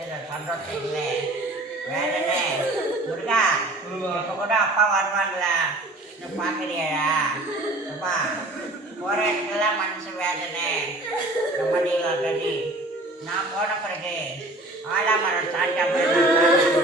ஏதோ சந்தோஷம் இல்லை வேதனை முருகா. இப்போ கூட அப்பா வருவான்ல நீ பார்க்குறியா அப்பா போகிற இடத்துலாம் மனசு வேதனை நம்மடியில் கதி நான் போன பிறகு ஆலாமரம் சாஞ்சா அப்பா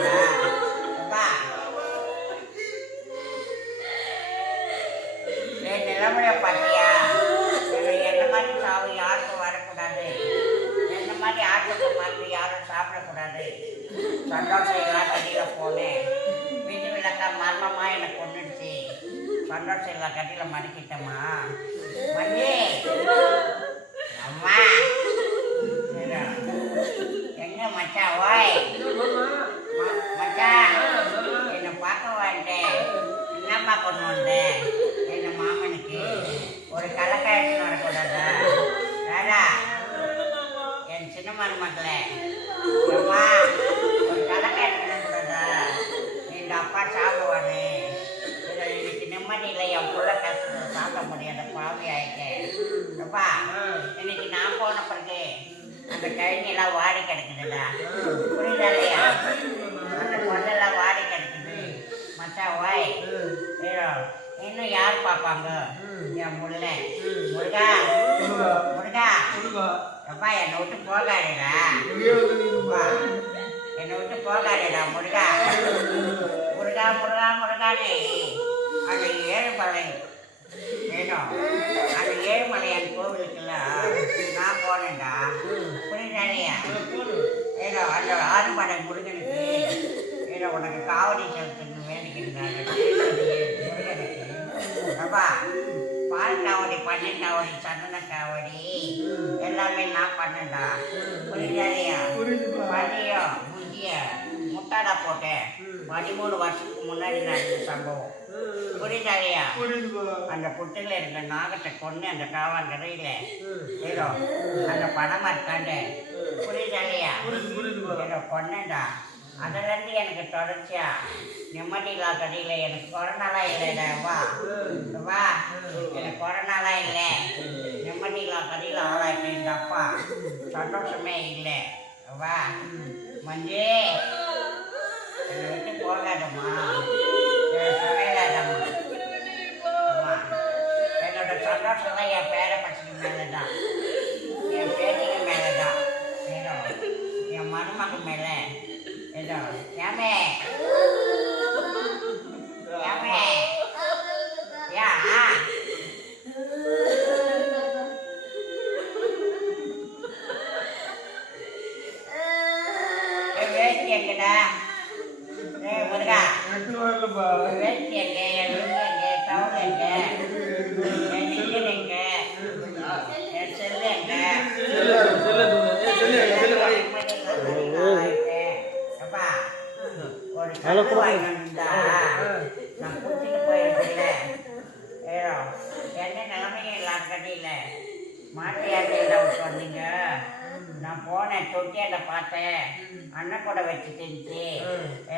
சந்தோஷம் எல்லாம் கட்டியில் மடிக்கிட்டம்மா. அம்மா. எங்க மச்சா? ஓய். மச்சா என்னை பார்க்க வாண்டேன் என்னம்மா கொண்டு வந்தேன் என் மாமனுக்கு? ஒரு கலக்காயத்து வரக்கூடாதா? கிடக்குதுடா புரியுதா? இல்லையா அந்த கொல்லெல்லாம் வாடி கிடக்குது. ஏதோ இன்னும் யார் பார்ப்பாங்க? என் முள்ள. முருகா. முருகா. அப்பா என்னை விட்டு போகாதேடா. என்னை விட்டு போகாதேடா முருகா. முருகா முருகா முருகானே அந்த ஏழுமலை வேணும். அந்த ஏழுமலையான் கோவிலுக்கெல்லாம் நான் போனேன்டா. புரியுதானியா ஏதோ அந்த ஆறுமலை முருகனுக்கு ஏதோ உனக்கு காவடி செலுத்தணும் முருகனுக்கு அப்பா பால் காவடி பன்னெண்டு காவடி சந்தன காவடி எல்லாமே நான் பண்ணேன்டா. புரியுதானியா புரியுதுப்பா. மதியம் முந்திய முட்டாடா போட்டேன். பதிமூணு வருஷத்துக்கு முன்னாடி நடந்த சம்பவம். புரியுதாலையா புரியுதுப்பா. அந்த புட்டுல இருந்த நாகத்தை கொண்டு அந்த காவாங்கரையில. ஏதோ அந்த பணம் இருக்காண்டு புரியுது. ஏதோ கொன்னேன்டா அதுலேருந்து எனக்கு தொடர்ச்சியா. நிம்மதி இல்லா கடையில் எனக்கு கொரோனாலாம் இல்லைடா வா. எனக்கு கொரோனாலாம் இல்லை. நிம்மதி இல்லா கடையில் ஆளாயிட்டேன் எங்கள் அப்பா சந்தோஷமே இல்லை. வா. மஞ்சே. எந்த நிலைமையும் இல்லாத கடையில மாட்டியாட்டு எல்லாம் விட்டு வந்தீங்க. நான் போனேன் தொட்டியாண்ட பார்த்தேன் அண்ணன் கூட வச்சு தின்னுச்சு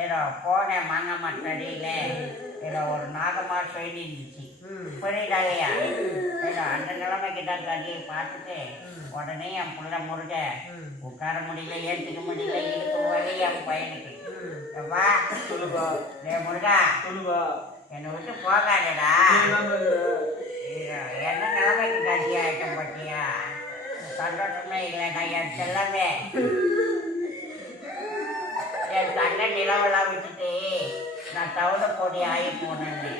ஏதோ போனேன் மாங்காய் மாட்டடியில ஏதோ ஒரு நாகமா சொல்லி இருந்துச்சு. புரியுதாலையா ஏதோ அந்த நிலைமைக்கு தான் கடையை பார்த்துட்டு உடனே என் புள்ள முருக உட்கார முடியல ஏற்றுக்க முடியல வலி என் பையனுக்கு. வா சொல்லுப்பா. ஏ முருகா. என்னை விட்டு போகாதடா. என்ன நிலைமைக்கு கட்சி ஆயிட்டம் பத்தியா? சந்தோஷமே இல்லைடா என் செல்லமே. என் தங்க நிலவெல்லாம் விட்டுட்டு நான் தவிட பொடி ஆகி போனேன்னு.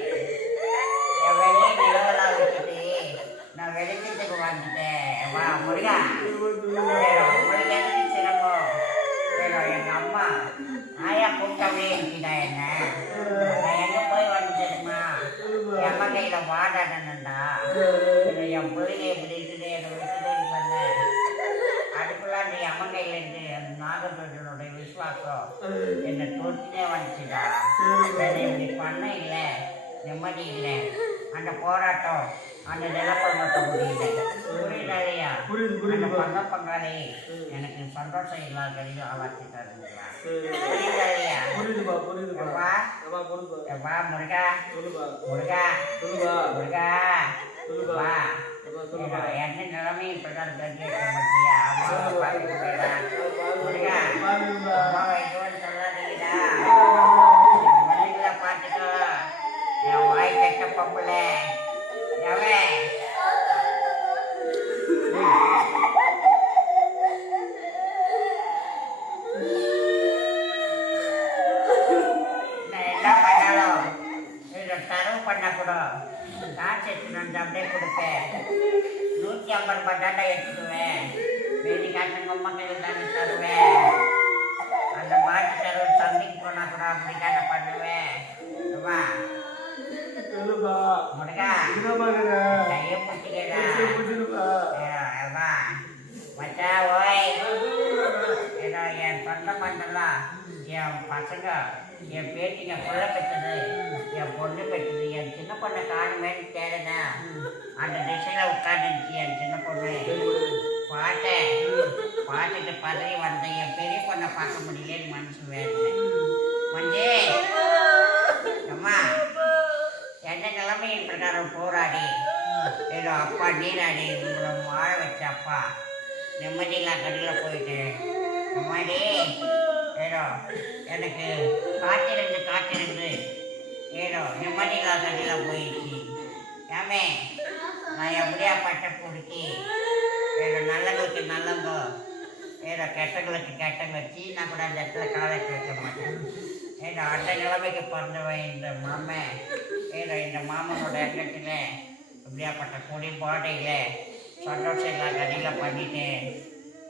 என் வெளியே நிலவெல்லாம் விட்டுட்டு நான் வெளிச்சத்துக்கு வந்துட்டேன். வா முருகா. வேற உங்களுக்கு என்ன எங்க அம்மா ஆயா கூட்டமே இருக்கா என்ன? நான் எங்க போய் வந்து தெரியுமா என் அம்மா கையில வாடாடணுண்டா என் பிள்ளைங்க இப்படி இருக்குது என்னை விட்டுட்டு பண்ணேன் அதுக்குள்ள அந்த அம்மா கையில இருந்து அந்த நாகர்கோவிலோட விசுவாசம் என்னை தொட்டுனே வந்துச்சுடா. வேற இப்படி பண்ண இல்லை. நிம்மதி இல்லை அந்த போராட்டம் அந்த நிலப்பங்கத்தை முடியல. புரியலையா? அந்த பங்க பங்காளி எனக்கு சந்தோஷம் இல்லாததையும் ஆளாக்கி தருங்களா புரியலையா புரியுதுப்பா புரியுதுப்பா. எப்பா? முருகா? முருகா? சொல்லுப்பா. முருகா? சொல்லுப்பா. என்ன நிலைமை இப்படிதான் தெரிஞ்சுக்க மாட்டியா அம்மாவை பார்த்துக்கிட்டா முருகா அம்மாவை சொல்லாதீங்களா டப்பாக்குள்ள எவன் காசு எடுத்துட்டு வந்து அப்படியே கொடுப்பேன். நூற்றி ஐம்பது ரூபாய் டாட்டா எடுத்துக்குவேன் மீதி காசு மொம்மங்கள் தானே தருவேன். அந்த மாட்டு தருவ சந்தைக்கு போனால் கூட அப்படி தானே பண்ணுவேன் முருகா என்னப்பா கேக்குற? கையை பிடிச்சிக்கடா புடிச்சு, புடிச்சுடுப்பா. வா மச்சா ஓய். ஏதோ என் சொந்த பந்தெல்லாம் என் பசங்க என் பேத்திங்க புள்ள பெற்றது என் பொண்ணு பெற்றது என் சின்ன பொண்ணை காணுமேன்னு தேடுனா அந்த திசையில் உட்காந்துருச்சு என் சின்ன பொண்ணு. பார்த்தேன் பார்த்துட்டு பதறி வந்தேன் என் பெரிய பொண்ணை பார்க்க முடியலன்னு மனசு வேறு வந்து அம்மா எந்த எல்லாரும் போராடி. ஏதோ அப்பா நீராடி உங்களை வாழ வச்ச அப்பா நிம்மதியெல்லாம் கடையில் போயிட்டு. அம்மாடி ஏதோ எனக்கு காத்திருந்து காத்திருந்து. ஏதோ நிம்மதியெல்லாம் கடையில் போயிடுச்சு. ஏமே நான் எப்படியா பட்ட பிடிச்சி ஏதோ நல்லவங்களுக்கு நல்லவங்க ஏதோ கெட்டங்களுக்கு கெட்டங்க வச்சு நான் கூட அந்த இடத்துல காலை வைக்க மாட்டேன். ஏதோ அந்த நிலைமைக்கு பிறந்தவன் இந்த மாமன் ஏதோ இந்த மாமனோட எண்ணத்தில் இப்படியாப்பட்ட கொடி பாடையில் சந்தோஷம் இல்லாத அடியில் பண்ணிட்டேன்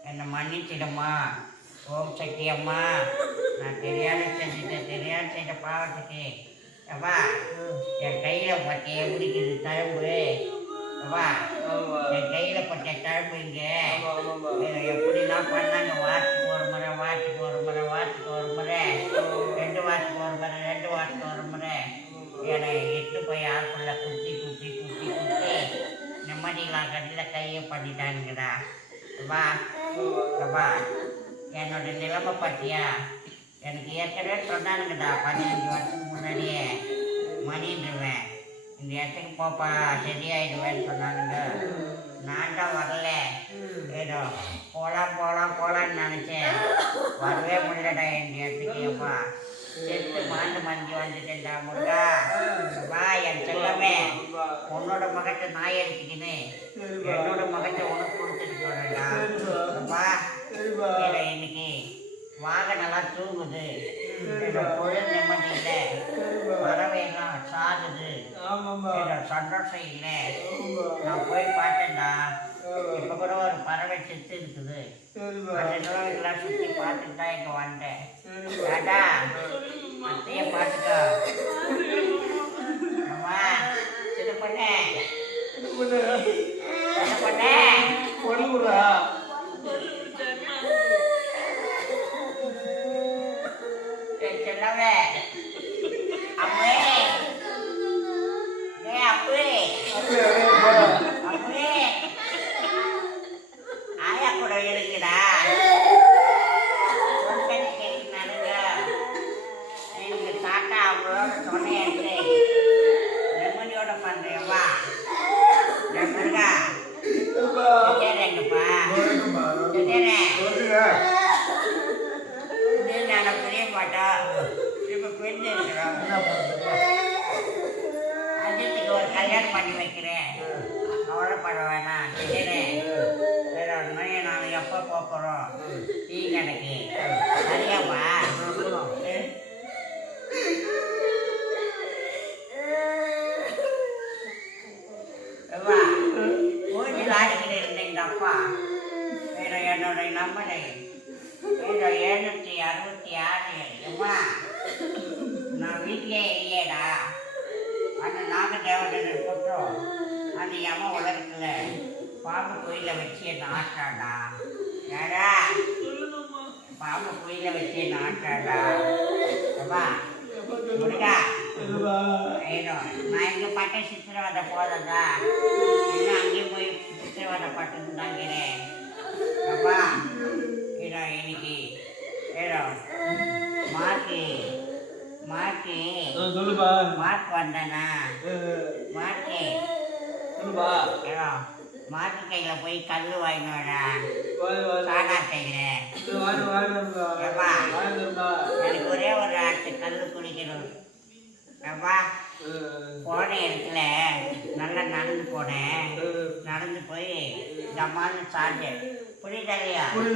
என்னை மன்னிச்சிடுமா ஓம் சக்தி அம்மா. நான் தெரியாத செஞ்சுட்டேன் தெரியாத செய்த பாவத்துக்கு அப்பா என் கையில் பற்றி எப்படிக்குது தழும்பு. அப்பா. என் கையில் பட்ட தழும்பு இங்கே. எப்படிலாம் பண்ணாங்க? வாரத்துக்கு ஒரு முறை வாரத்துக்கு ஒரு முறை வாரத்துக்கு ஒரு நிம்மதியில்லாம் கையை பண்ணிட்டானுங்கடா. வா. வா. என்னோட நிலைமை பார்த்தியா எனக்கு ஏற்கனவே சொன்னானுங்கடா பதினஞ்சு வருஷத்துக்கு முன்னாடியே. மணின்றுவேன். இந்த இடத்துக்கு போப்பா சரியாயிடுவேன்னு சொன்னானுங்க. நான் தான் வரல. ஏதோ போலாம் போலாம் போலான்னு நினச்சேன். வரவே முடியலடா இந்த இடத்துக்கு ஏப்பா செத்து மாண்டு மஞ்சு வந்துட்டேன்டா முருகா. வா என் செல்லமே. உன்னோட நான் எடுத்துக்கின்னு சரிப்பா. என்னோட மகத்தை உனக்கு கொடுத்துட்டு போறேன்டா. வா. இன்னைக்கு வாகனம்லாம் தூங்குது. ஏதோ பொழுது நிம்மதி இல்லை. பறவைலாம் சாகுது. சந்தோஷம் இல்லை. நான் போய் பார்த்தேன்டா. இப்போ கூட ஒரு பறவை செத்து இருக்குது. நிலவுக்கெல்லாம் சுற்றி பார்த்துட்டு தான் இங்கே வந்தேன். ஏடா அத்தைய பார்த்துக்கோ. அம்மா சின்ன பொண்ணே. பொண்ணு. சின்ன பொண்ணே. பொண்ணு அஜித்துக்கு ஒரு கல்யாணம் பண்ணி வைக்கிறேன். கவலைப்பட வேணாம் ஒன்று நான் எப்போ போகிறோம் டீ கடைக்கு. சரியாப்பா? வா ஊஞ்சில் ஆடிக்கிட்டு இருந்த எங்க அப்பா. வேற என்னோட நம்பரை. வேற எழுநூத்தி அறுபத்தி ஆறு அம்மா நான் வீட்டிலே இல்லையேடா. அந்த நாகதேவதன் குற்றம் அந்த யம உலகத்துல பாம்பு கோயில வச்சு என்ன ஆட்டாடா ஏடா பாம்பு கோயில வச்சு என்ன ஆட்டாடா அப்பா முருகா. ஏதோ நான் இங்கே பட்ட சித்திரவதை போததா இல்லை அங்கேயும் போய் சித்திரவதை பட்டு தாங்கிறேன். அப்பா ஏதோ இன்னைக்கு ஏதோ மார்க்கு ஆ, சொல்லுப்பா. மார்க் வந்தேனா? மார்க்கு. சொல்லுப்பா. கையில் போய் கல் வாங்கினோடா வாய், வாய். சாடா கையில். எனக்கு ஒரே ஒரு ஆட்டு கல் குடிக்கணும். அப்பா போன இடத்துல நல்லா நடந்து போனேன். நடந்து போய் இந்த புரியுதா இல்லையா? புரியுது.